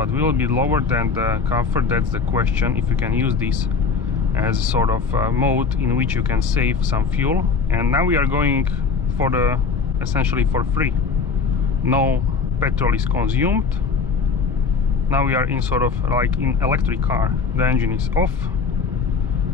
but will it be lower than the comfort? That's the question. If you can use this as a sort of mode in which you can save some fuel. And now we are going for the essentially for free. No petrol is consumed. Now we are in sort of like in electric car. The engine is off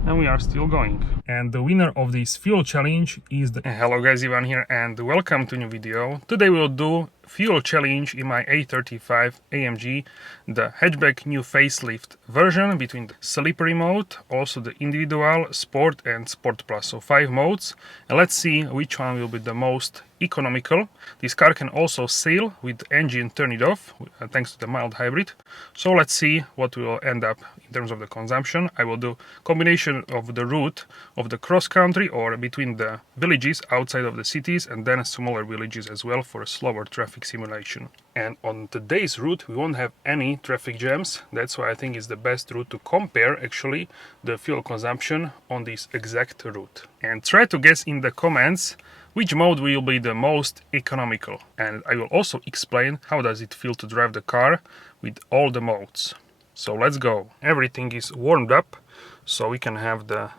and we are still going. And the winner of this fuel challenge is the... Hello guys, Ivan here and welcome to a new video. Today we'll do fuel challenge in my A35 AMG, the hatchback new facelift version between the slippery mode, also the individual, sport and sport plus, so 5 modes, and let's see which one will be the most economical. This car can also sail with the engine turned off thanks to the mild hybrid, so let's see what will end up in terms of the consumption. I will do combination of the route of the cross country or between the villages outside of the cities and then smaller villages as well for a slower traffic simulation. And on today's route we won't have any traffic jams. That's why I think it's the best route to compare actually the fuel consumption on this exact route. And try to guess in the comments which mode will be the most economical. And I will also explain how does it feel to drive the car with all the modes. So let's go. Everything is warmed up so we can have the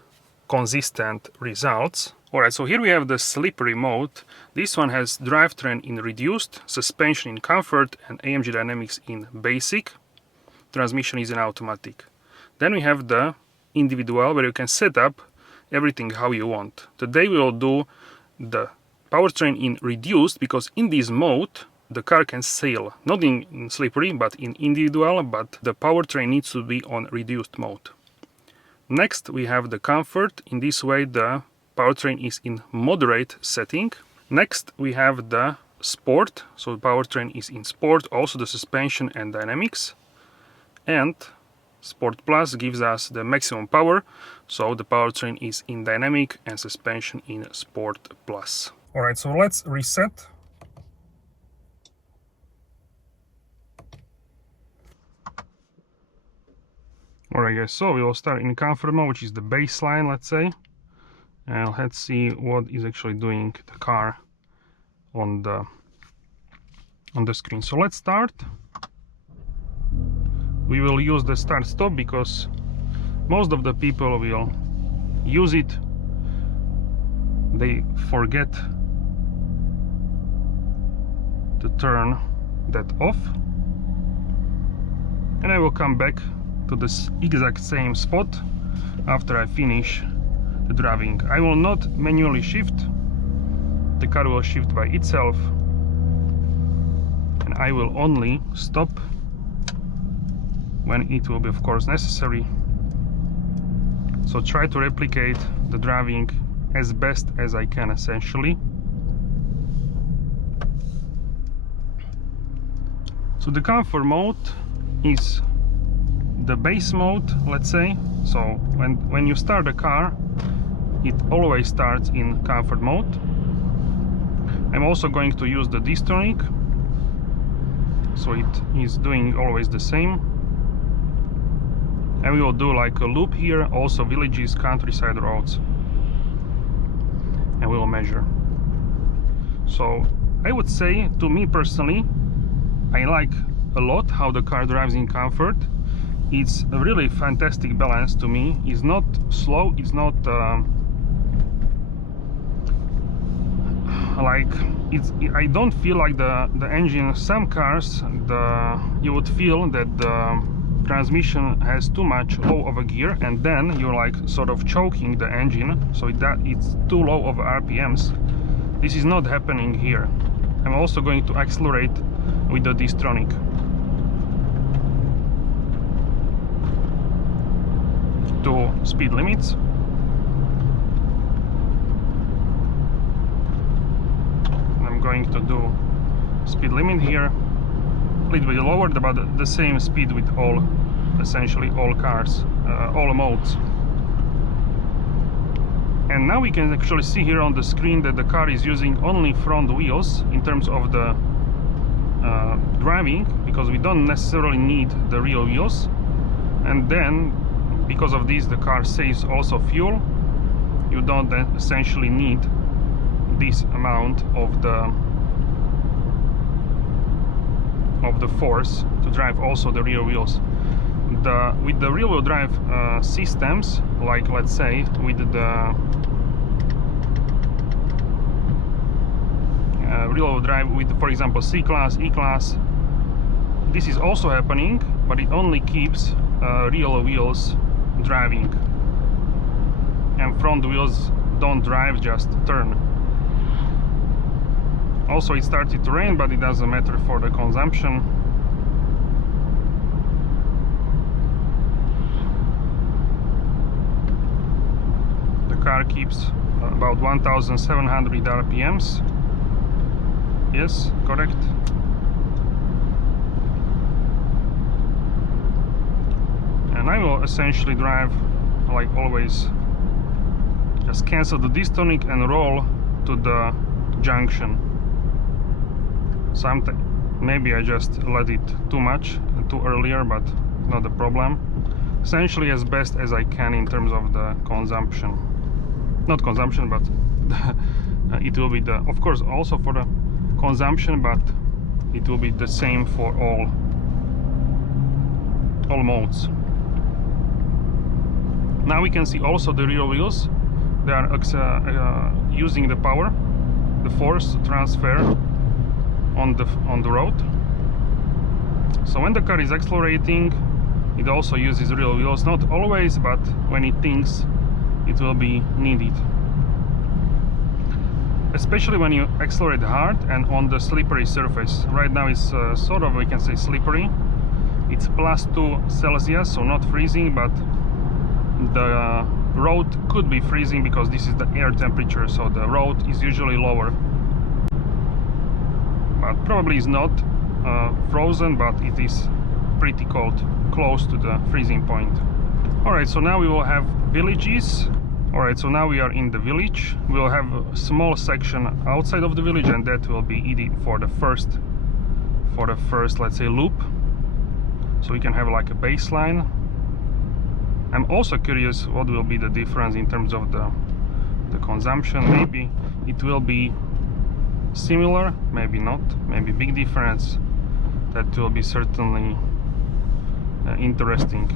consistent results. Alright, so here we have the slippery mode. This one has drivetrain in reduced, suspension in comfort and AMG dynamics in basic. Transmission is in automatic. Then we have the individual where you can set up everything how you want. Today we will do the powertrain in reduced because in this mode the car can sail, not in slippery but in individual, but the powertrain needs to be on reduced mode. Next we have the comfort. In this way the powertrain is in moderate setting. Next we have the sport, so the powertrain is in sport, also the suspension and dynamics. And Sport Plus gives us the maximum power, so the powertrain is in dynamic and suspension in Sport Plus. Alright, so let's reset. Alright guys, so we will start in comfort mode, which is the baseline, let's say. And let's see what is actually doing the car on the screen. So let's start. We will use the start stop because most of the people will use it. They forget to turn that off. And I will come back to this exact same spot after I finish the driving. I will not manually shift. The car will shift by itself. And I will only stop when it will be of course necessary. So try to replicate the driving as best as I can essentially. So the comfort mode is the base mode, let's say. So when you start the car it always starts in comfort mode. I'm also going to use the Distronic, so it is doing always the same. And we will do like a loop here, also villages, countryside roads, and we will measure. So I would say, to me personally, I like a lot how the car drives in comfort. It's a really fantastic balance to me. It's not slow, it's not I don't feel like the engine. Some cars you would feel that the transmission has too much low of a gear and then you're like sort of choking the engine, so it's too low of RPMs. This is not happening here. I'm also going to accelerate with the Distronic. To speed limits. I'm going to do speed limit here, a little bit lower, but the same speed with essentially all cars, all modes. And now we can actually see here on the screen that the car is using only front wheels in terms of the driving, because we don't necessarily need the rear wheels. And then because of this the car saves also fuel. You don't essentially need this amount of the force to drive also the rear wheels. With the rear wheel drive systems, like let's say with the rear wheel drive with, for example, C-Class, E-Class, this is also happening, but it only keeps rear wheels driving, and front wheels don't drive, just turn. Also, it started to rain, but it doesn't matter for the consumption. The car keeps about 1700 RPMs. Yes, correct. And I will essentially drive like always. Just cancel the distonic and roll to the junction. Maybe I just let it too much, too earlier, but not a problem. Essentially as best as I can in terms of the consumption. Not consumption, but it will be the, of course, also for the consumption, but it will be the same for all modes. Now we can see also the rear wheels. They are using the power, the force to transfer on the road. So when the car is accelerating, it also uses rear wheels. Not always, but when it thinks it will be needed. Especially when you accelerate hard and on the slippery surface. Right now it's sort of, we can say, slippery. It's +2 Celsius, so not freezing, but the road could be freezing because this is the air temperature, so the road is usually lower. But probably is not frozen, but it is pretty cold, close to the freezing point. Alright, so now we will have villages. Alright, so now we are in the village. We will have a small section outside of the village, and that will be easy for the first, let's say, loop. So we can have like a baseline. I'm also curious what will be the difference in terms of the consumption. Maybe it will be similar, maybe not, maybe big difference. That will be certainly interesting.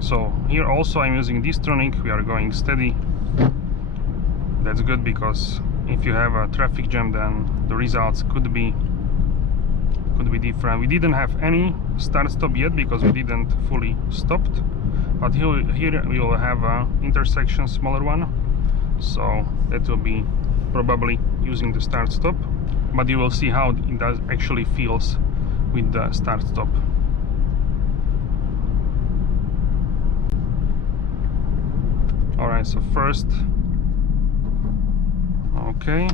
So here also I'm using distonic. We are going steady. That's good, because if you have a traffic jam, then the results could be different. We didn't have any start-stop yet because we didn't fully stopped, but here we will have a intersection, smaller one, so that will be probably using the start-stop, but you will see how it does actually feels with the start-stop. Alright, so first, okay,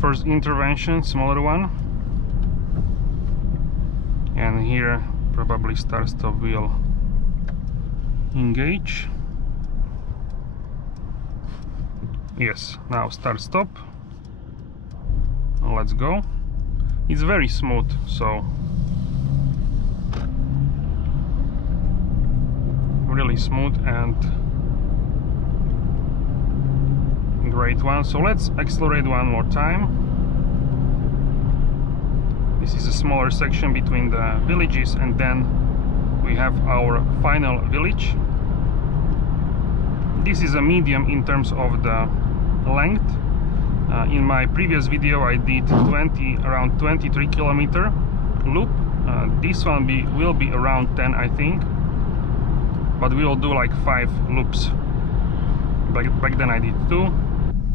first intervention, smaller one, and here probably start-stop will engage. Yes, now start-stop. Let's go. It's very smooth, so really smooth and great one. So let's accelerate one more time. This is a smaller section between the villages, and then we have our final village. This is a medium in terms of the length. In my previous video I did around 23 kilometer loop. This one will be around 10, I think, but we will do like 5 loops. Back then I did 2.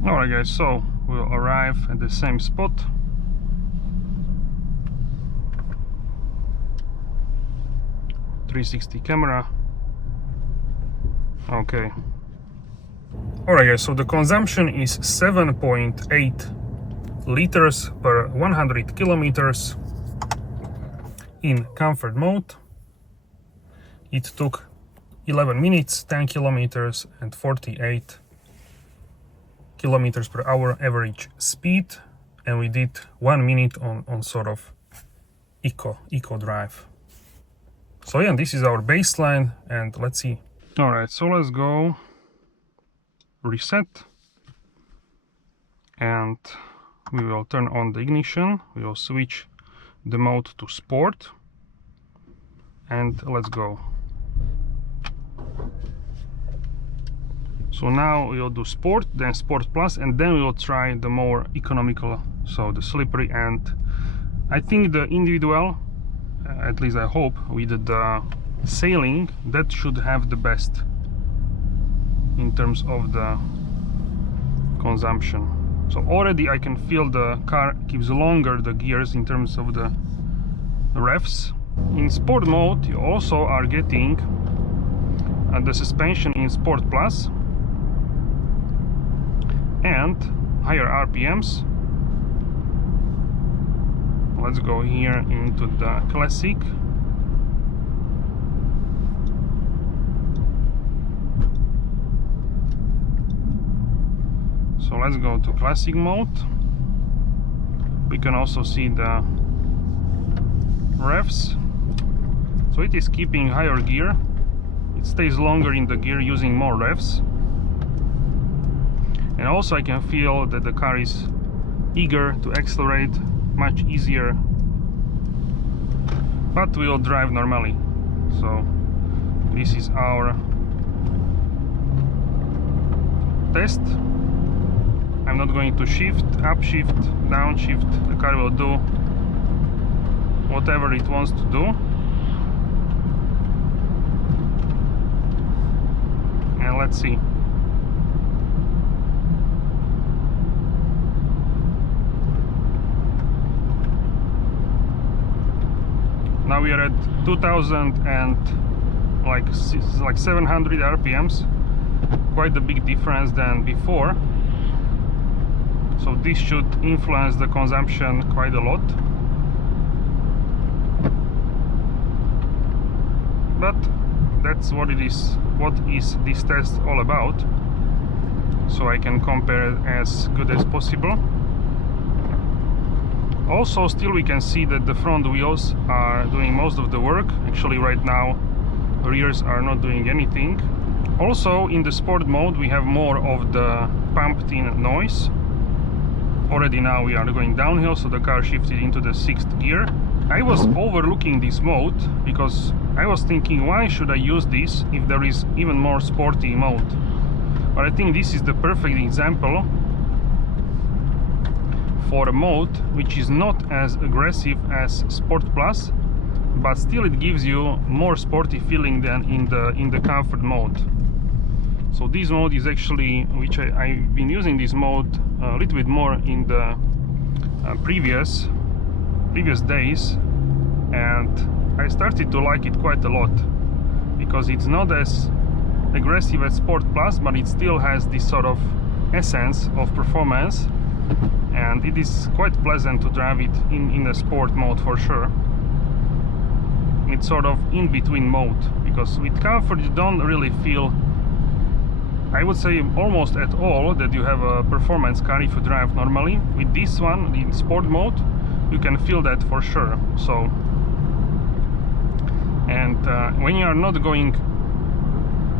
Alright guys, so we'll arrive at the same spot. .360 camera. Okay. Alright guys, so the consumption is 7.8 liters per 100 kilometers in comfort mode. It took 11 minutes, 10 kilometers and 48 kilometers per hour average speed, and we did 1 minute on sort of eco drive. So yeah, this is our baseline, and let's see. All right, so let's go reset, and we will turn on the ignition. We will switch the mode to sport, and let's go. So now we'll do sport, then sport plus, and then we will try the more economical, so the slippery. And I think the individual, at least I hope, with the sailing, that should have the best in terms of the consumption. So already I can feel the car keeps longer the gears in terms of the revs. In sport mode you also are getting the suspension in sport plus and higher RPMs. Let's go here into the classic. So let's go to classic mode. We can also see the revs. So it is keeping higher gear. It stays longer in the gear using more revs. And also I can feel that the car is eager to accelerate much easier, but we will drive normally. So this is our test. I'm not going to shift, up shift, down shift. The car will do whatever it wants to do. And let's see. Now we are at 2000 and like 700 RPMs. Quite a big difference than before. So this should influence the consumption quite a lot. But that's what it is. What is this test all about? So I can compare it as good as possible. Also, still we can see that the front wheels are doing most of the work. Actually, right now, the rears are not doing anything. Also, in the sport mode, we have more of the pumped-in noise. Already now we are going downhill, so the car shifted into the 6th gear. I was overlooking this mode because I was thinking, why should I use this if there is even more sporty mode? But I think this is the perfect example for a mode which is not as aggressive as Sport Plus, but still it gives you more sporty feeling than in the comfort mode. So this mode is actually, which I've been using this mode a little bit more in the previous days, and I started to like it quite a lot because it's not as aggressive as Sport Plus, but it still has this sort of essence of performance, and it is quite pleasant to drive it in a sport mode for sure. It's sort of in between mode, because with comfort you don't really feel, I would say almost at all, that you have a performance car if you drive normally. With this one in sport mode you can feel that for sure. So, and when you are not going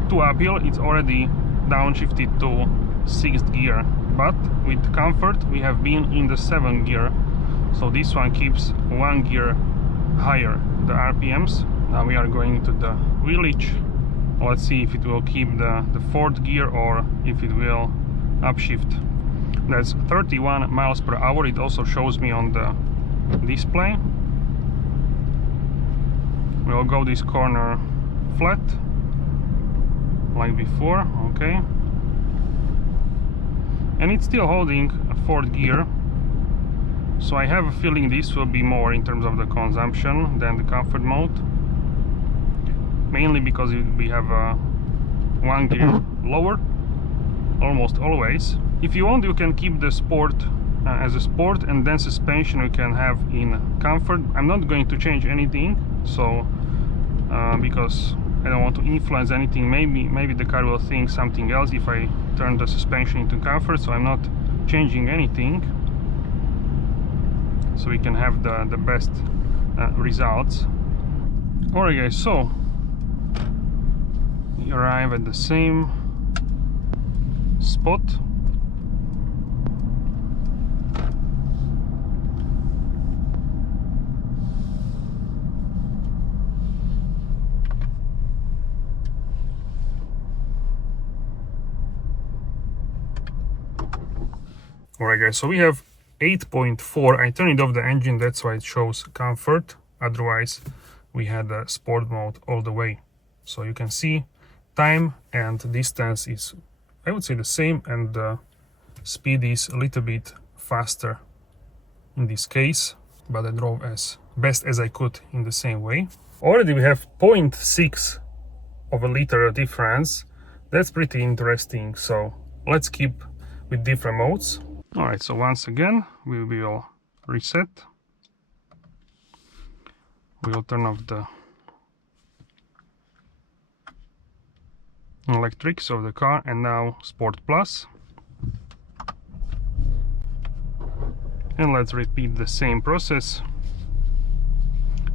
too uphill, it's already downshifted to 6th gear, but with comfort we have been in the 7th gear, so this one keeps 1 gear higher the RPMs. Now we are going to the village. Let's see if it will keep the 4th gear or if it will upshift. That's 31 miles per hour. It also shows me on the display. We'll go this corner flat like before. Okay, and it's still holding a 4th gear, so I have a feeling this will be more in terms of the consumption than the comfort mode, mainly because we have a 1 gear lower almost always. If you want, you can keep the sport as a sport, and then suspension you can have in comfort. I'm not going to change anything, so because I don't want to influence anything. Maybe the car will think something else if I turn the suspension into comfort, so I'm not changing anything, so we can have the best results. Alright guys, so we arrive at the same spot. Alright guys, so we have 8.4. I turned off the engine, that's why it shows comfort. Otherwise we had the sport mode all the way. So you can see time and distance is, I would say, the same, and the speed is a little bit faster in this case, but I drove as best as I could in the same way. Already we have 0.6 of a liter difference. That's pretty interesting, so let's keep with different modes. Alright, so once again we will reset. We'll turn off the electrics of the car, and now Sport Plus. And let's repeat the same process.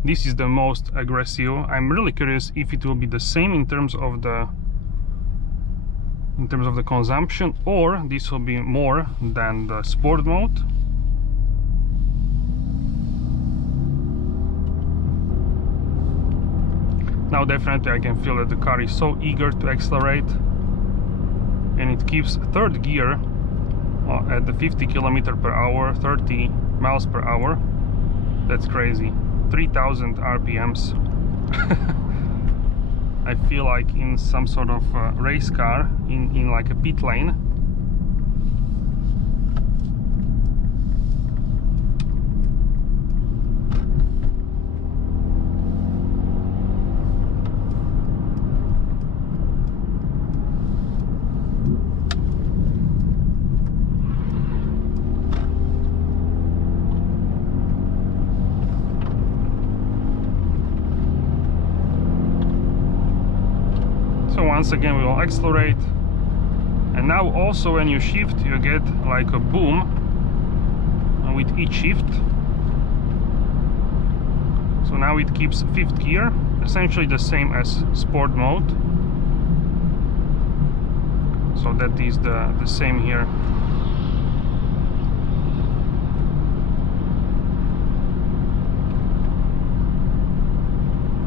This is the most aggressive. I'm really curious if it will be the same in terms of the consumption, or this will be more than the sport mode. Now definitely I can feel that the car is so eager to accelerate, and it keeps third gear at the 50 km/h, 30 miles per hour. That's crazy. 3000 RPMs. I feel like in some sort of race car in like a pit lane. Once again we will accelerate, and now also when you shift you get like a boom with each shift. So now it keeps fifth gear, essentially the same as sport mode, so that is the same here.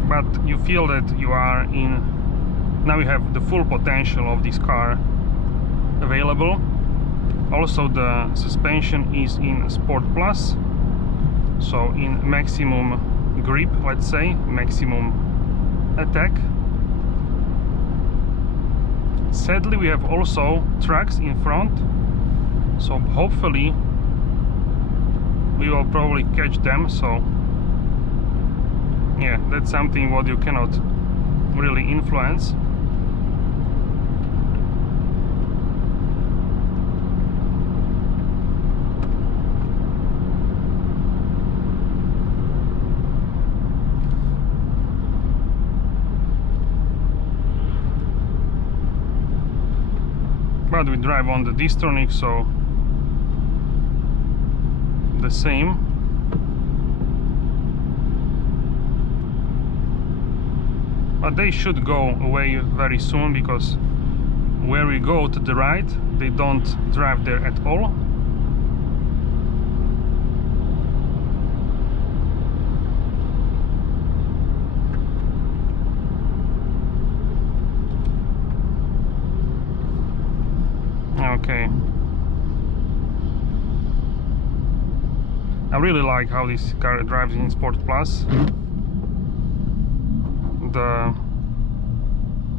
But you feel that you are in. Now you have the full potential of this car available. Also the suspension is in Sport Plus, so in maximum grip, let's say, maximum attack. Sadly we have also trucks in front, so hopefully we will probably catch them. So yeah, that's something what you cannot really influence. But we drive on the Distronic, so the same. But they should go away very soon, because where we go to the right, they don't drive there at all. Okay. I really like how this car drives in Sport Plus. The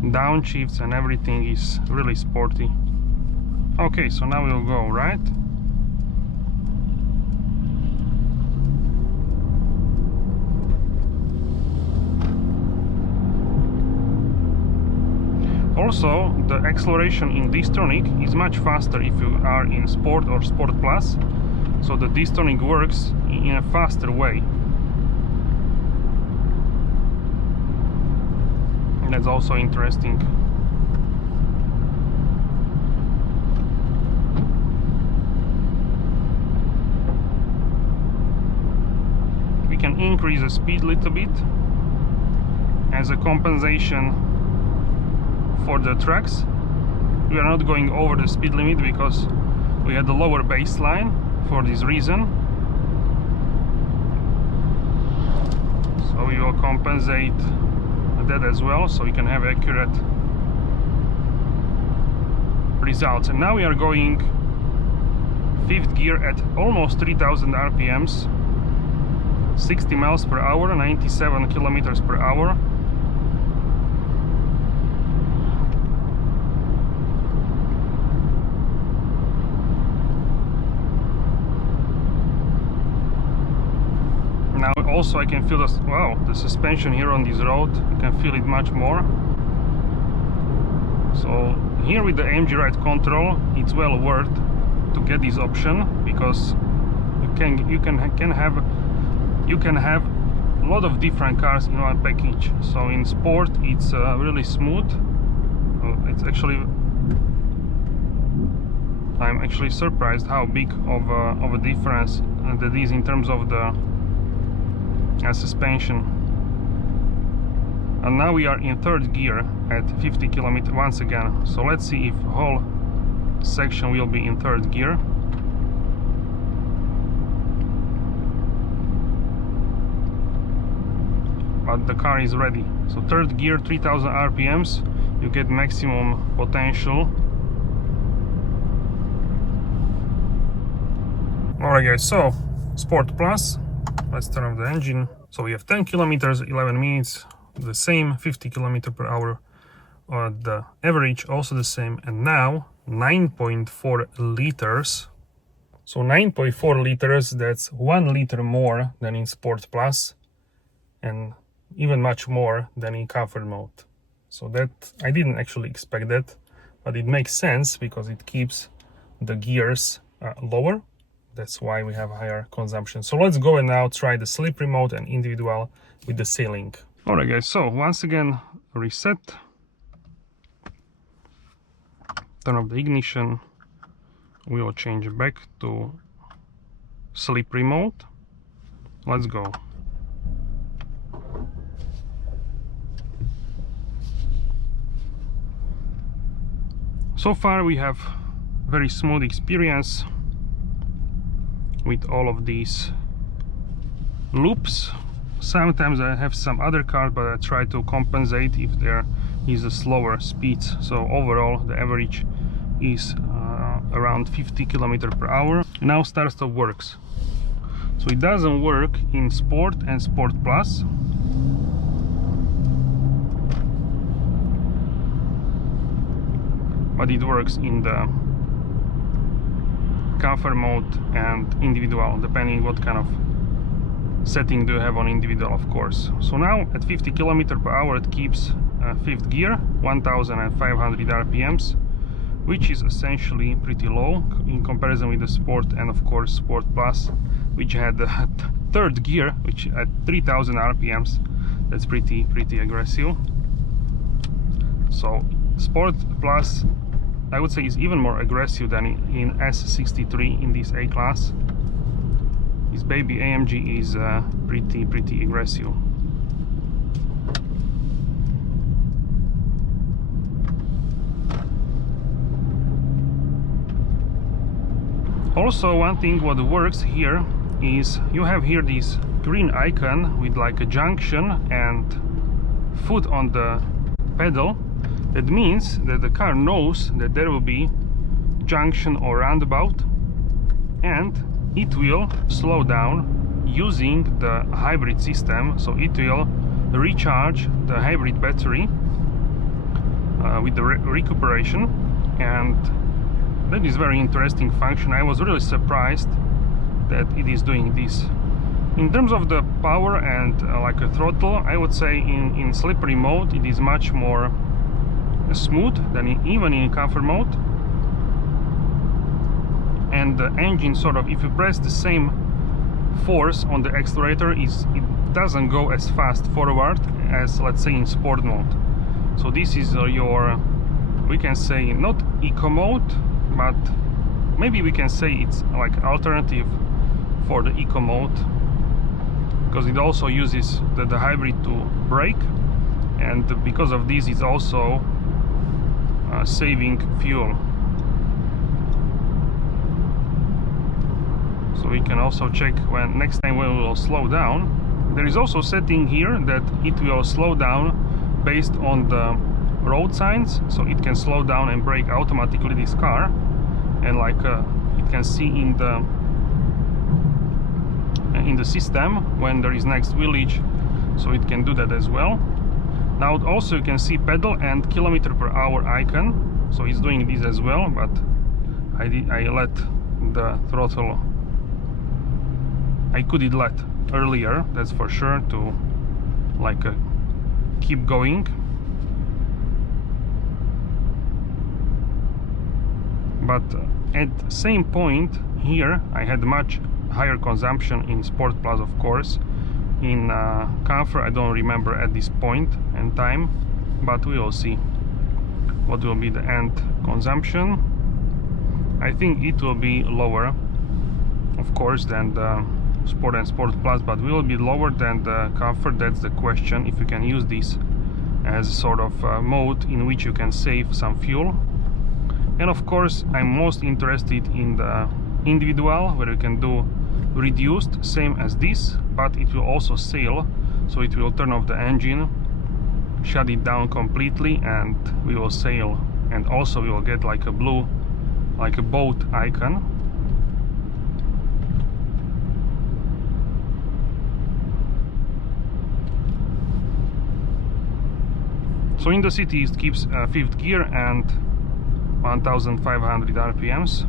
downshifts and everything is really sporty. Okay, so now we'll go right. Also, the acceleration in Distronic is much faster if you are in Sport or Sport Plus, so the Distronic works in a faster way. That's also interesting. We can increase the speed a little bit as a compensation for the trucks. We are not going over the speed limit because we had the lower baseline for this reason. So we will compensate that as well, so we can have accurate results. And now we are going fifth gear at almost 3000 RPMs, 60 miles per hour, 97 kilometers per hour. Now also I can feel this, wow, the suspension here on this road, you can feel it much more. So here with the AMG Ride Control, it's well worth to get this option, because you can have a lot of different cars in one package. So in sport it's really smooth. It's actually, I'm actually surprised how big of a difference that is in terms of the suspension. And now we are in third gear at 50 kilometers once again. So let's see if whole section will be in third gear. But the car is ready. So third gear, 3000 RPMs, you get maximum potential. Alright guys, so Sport Plus, let's turn off the engine. So we have 10 kilometers, 11 minutes, the same, 50 kilometers per hour. The average also the same, and now 9.4 liters. So 9.4 liters, that's 1 liter more than in Sport Plus, and even much more than in comfort mode. So that, I didn't actually expect that, but it makes sense because it keeps the gears lower. That's why we have higher consumption. So let's go and now try the slippery mode and individual with the ceiling. Alright guys, so once again reset, turn off the ignition, we will change back to slippery mode. Let's go. So far we have very smooth experience with all of these loops. Sometimes I have some other cars, but I try to compensate if there is a slower speed. So overall the average is around 50 kilometers per hour. Now start stop works. So it doesn't work in Sport and Sport Plus. But it works in the comfort mode and individual, depending what kind of setting do you have on individual, of course. So now at 50 kilometers per hour it keeps fifth gear, 1500 RPMs, which is essentially pretty low in comparison with the Sport and of course Sport Plus, which had the third gear, which at 3000 RPMs, that's pretty aggressive. So Sport Plus, I would say, is even more aggressive than in S63 in this A class. This baby AMG is pretty aggressive. Also, one thing what works here is you have here this green icon with like a junction and foot on the pedal. That means that the car knows that there will be junction or roundabout, and it will slow down using the hybrid system. So it will recharge the hybrid battery with the recuperation, and that is very interesting function. I was really surprised that it is doing this. In terms of the power and like a throttle, I would say in slippery mode it is much more smooth than even in comfort mode. And the engine sort of, if you press the same force on the accelerator, it doesn't go as fast forward as, let's say, in sport mode. So this is your, we can say, not eco mode, but maybe we can say it's like alternative for the eco mode, because it also uses the hybrid to brake, and because of this it's also saving fuel. So we can also check when next time when we will slow down. There is also setting here that it will slow down based on the road signs, so it can slow down and brake automatically this car, and like it can see in the system when there is next village, so it can do that as well. Now also you can see pedal and km/h icon, so it's doing this as well, but I let the throttle, I could let earlier, that's for sure, to like keep going. But at same point here I had much higher consumption in Sport Plus, of course. In Comfort I don't remember at this point in time, but we will see what will be the end consumption. I think it will be lower, of course, than the Sport and Sport Plus, but will be lower than the Comfort. That's the question, if you can use this as sort of mode in which you can save some fuel. And of course I'm most interested in the individual, where you can do reduced, same as this, but it will also sail, so it will turn off the engine, shut it down completely, and we will sail. And also we will get like a blue, like a boat icon. So in the city it keeps 5th gear and 1500 RPMs.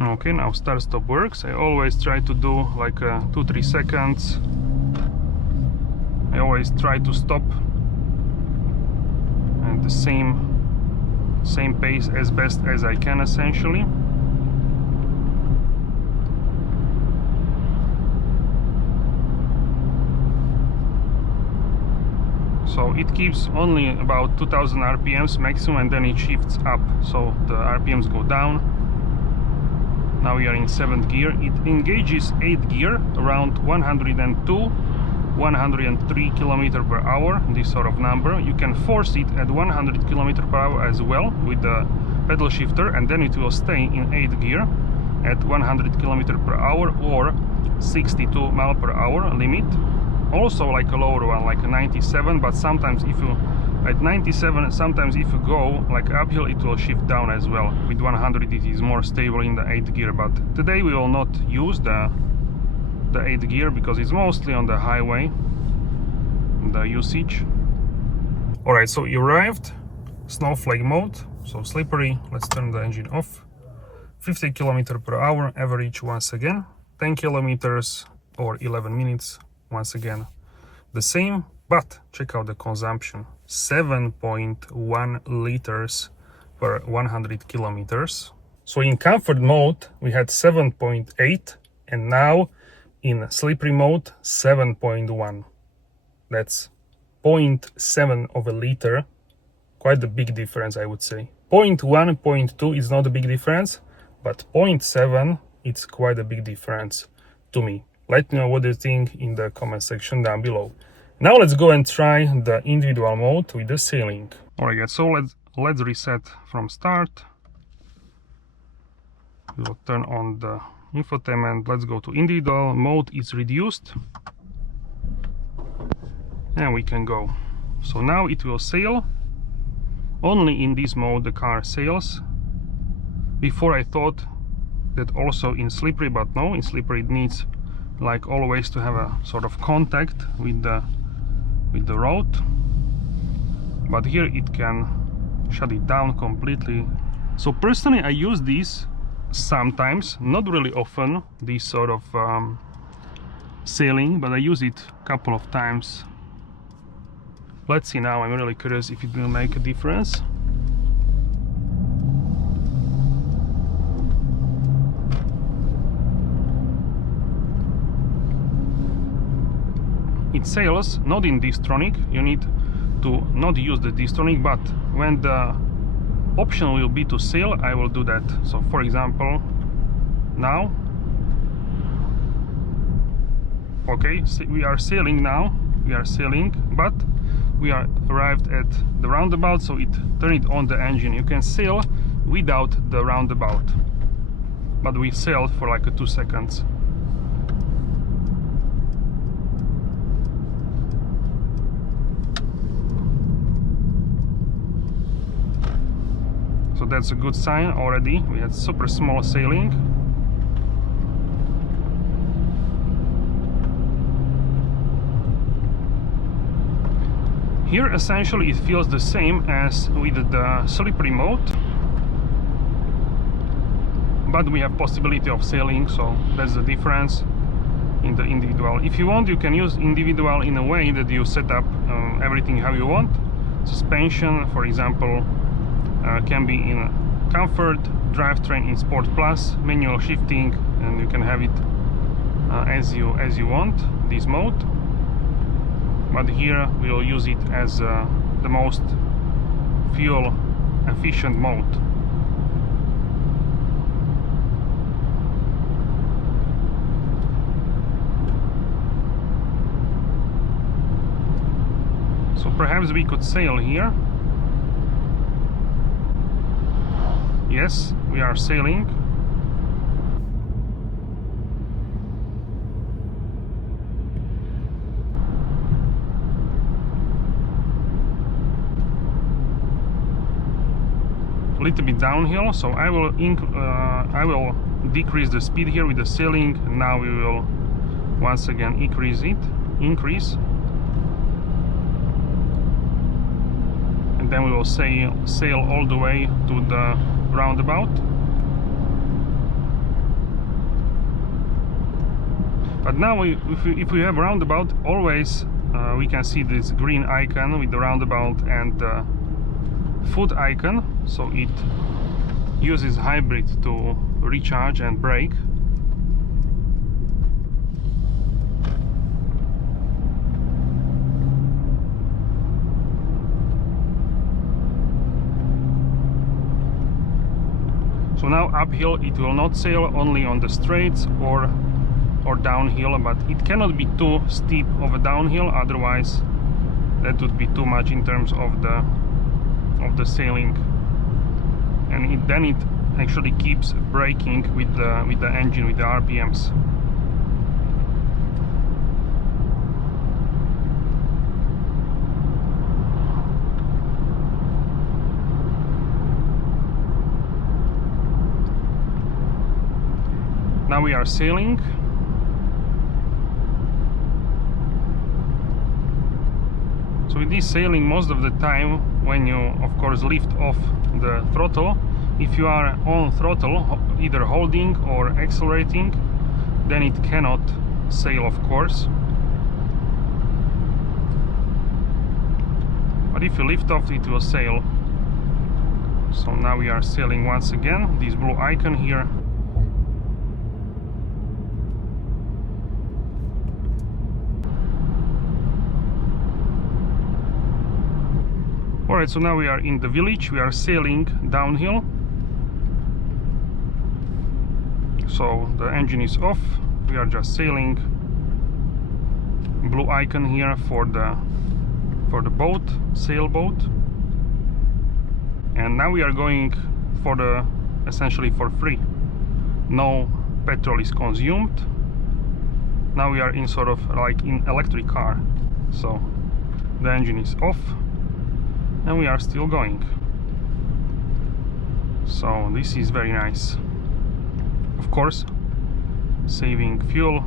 Okay, now start stop works. I always try to do like 2-3 seconds. I always try to stop at the same pace as best as I can, essentially. So it keeps only about 2000 RPMs maximum, and then it shifts up, so the RPMs go down. Now we are in 7th gear. It engages 8th gear around 102 103 km/h, this sort of number. You can force it at 100 km/h as well with the pedal shifter, and then it will stay in 8th gear at 100 km/h or 62 mph limit. Also like a lower one, like a 97, but sometimes if you at 97, sometimes if you go like uphill, it will shift down as well. With 100 it is more stable in the 8th gear, but today we will not use the 8th gear because it's mostly on the highway, the usage. Alright, so you arrived, snowflake mode, so slippery. Let's turn the engine off. 50 km/h average once again, 10 kilometers or 11 minutes once again the same, but check out the consumption, 7.1 liters per 100 kilometers. So in comfort mode we had 7.8, and now in slippery mode 7.1. That's 0.7 of a liter, quite a big difference, I would say. 0.1, 0.2 is not a big difference, but 0.7 it's quite a big difference to me. Let me know what you think in the comment section down below. Now let's go and try the individual mode with the sailing. Alright guys, so let's reset from start. We will turn on the infotainment. Let's go to individual mode, is reduced, and we can go. So now it will sail. Only in this mode the car sails. Before I thought that also in slippery, but no, in slippery it needs like always to have a sort of contact with the road, but here it can shut it down completely. So personally I use this sometimes, not really often, this sort of sailing, but I use it a couple of times. Let's see now, I'm really curious if it will make a difference. It sails, not in Distronic, you need to not use the Distronic, but when the option will be to sail, I will do that. So for example, now, okay, so we are sailing now, we are sailing, but we are arrived at the roundabout, so it turned on the engine. You can sail without the roundabout, but we sailed for like 2 seconds. So that's a good sign already. We had super small sailing. Here essentially it feels the same as with the slippery mode, but we have possibility of sailing, so that's the difference in the individual. If you want, you can use individual in a way that you set up everything how you want. Suspension, for example, can be in comfort, drivetrain in sport plus, manual shifting, and you can have it as you want, this mode. But here we will use it as the most fuel efficient mode. So perhaps we could sail here. Yes, we are sailing. A little bit downhill, so I will decrease the speed here with the sailing. Now we will once again increase, and then we will sail all the way to the roundabout. But now if we have roundabout, always we can see this green icon with the roundabout and the foot icon, so it uses hybrid to recharge and brake. So now uphill it will not sail, only on the straights or downhill, but it cannot be too steep of a downhill, otherwise that would be too much in terms of the sailing, and then it actually keeps braking with the engine, with the RPMs. Now we are sailing. So with this sailing, most of the time, when you of course lift off the throttle, if you are on throttle, either holding or accelerating, then it cannot sail, of course. But if you lift off, it will sail. So now we are sailing once again, this blue icon here. Alright, so now we are in the village, we are sailing downhill. So the engine is off, we are just sailing. Blue icon here for the boat, sailboat. And now we are going for essentially for free. No petrol is consumed. Now we are in sort of like in electric car. So the engine is off. And we are still going. So this is very nice. Of course, saving fuel.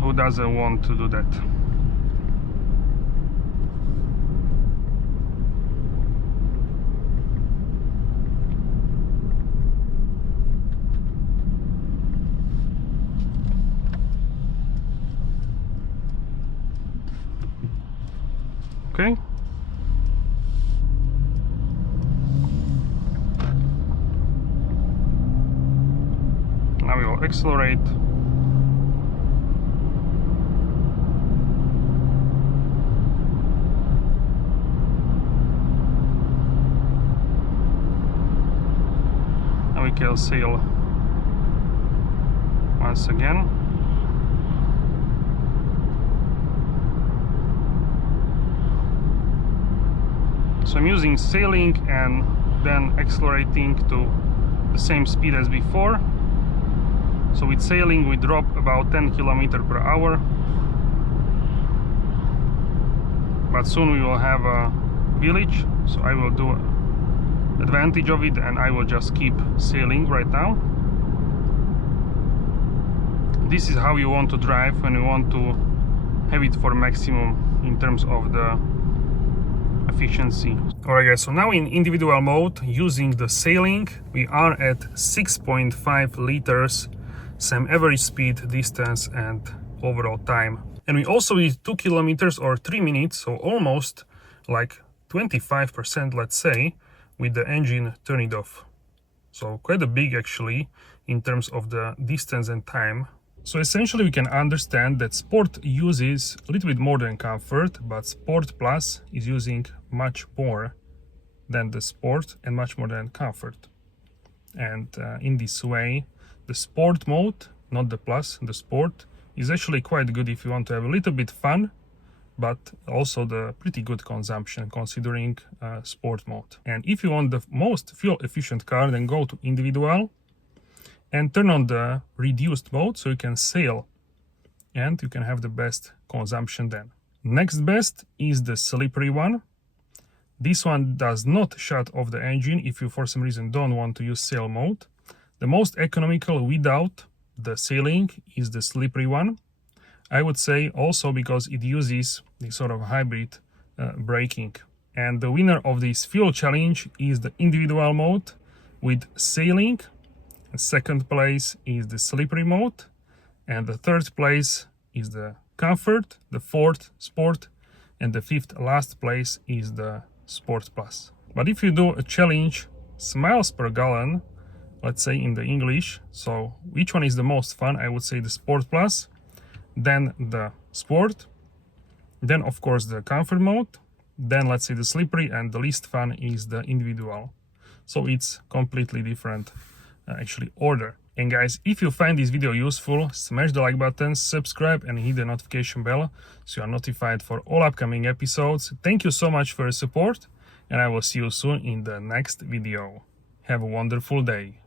Who doesn't want to do that? Okay. Now we will accelerate. And we can sail once again. So I'm using sailing and then accelerating to the same speed as before. So with sailing we drop about 10 km/h, but soon we will have a village, so I will do advantage of it and I will just keep sailing right now. This is how you want to drive when you want to have it for maximum in terms of the efficiency. Alright guys, so now in individual mode using the sailing we are at 6.5 liters, same average speed, distance and overall time. And we also did 2 kilometers or 3 minutes, so almost like 25%, let's say, with the engine turned off. So quite a big actually in terms of the distance and time. So essentially we can understand that Sport uses a little bit more than Comfort, but Sport Plus is using much more than the Sport and much more than Comfort. And in this way, the Sport mode, not the Plus, the Sport, is actually quite good if you want to have a little bit fun, but also the pretty good consumption considering Sport mode. And if you want the most fuel efficient car, then go to individual and turn on the reduced mode so you can sail and you can have the best consumption then. Next best is the slippery one. This one does not shut off the engine if you for some reason don't want to use sail mode. The most economical without the sailing is the slippery one. I would say also because it uses this sort of hybrid braking. And the winner of this fuel challenge is the individual mode with sailing. And second place is the slippery mode. And the third place is the Comfort, the fourth Sport, and the fifth last place is the Sport Plus. But if you do a challenge miles per gallon, let's say in the English, so which one is the most fun? I would say the Sport Plus, then the Sport, then of course the Comfort mode, then let's say the slippery, and the least fun is the individual. So it's completely different actually order. And guys, if you find this video useful, smash the like button, subscribe and hit the notification bell so you are notified for all upcoming episodes. Thank you so much for your support and I will see you soon in the next video. Have a wonderful day.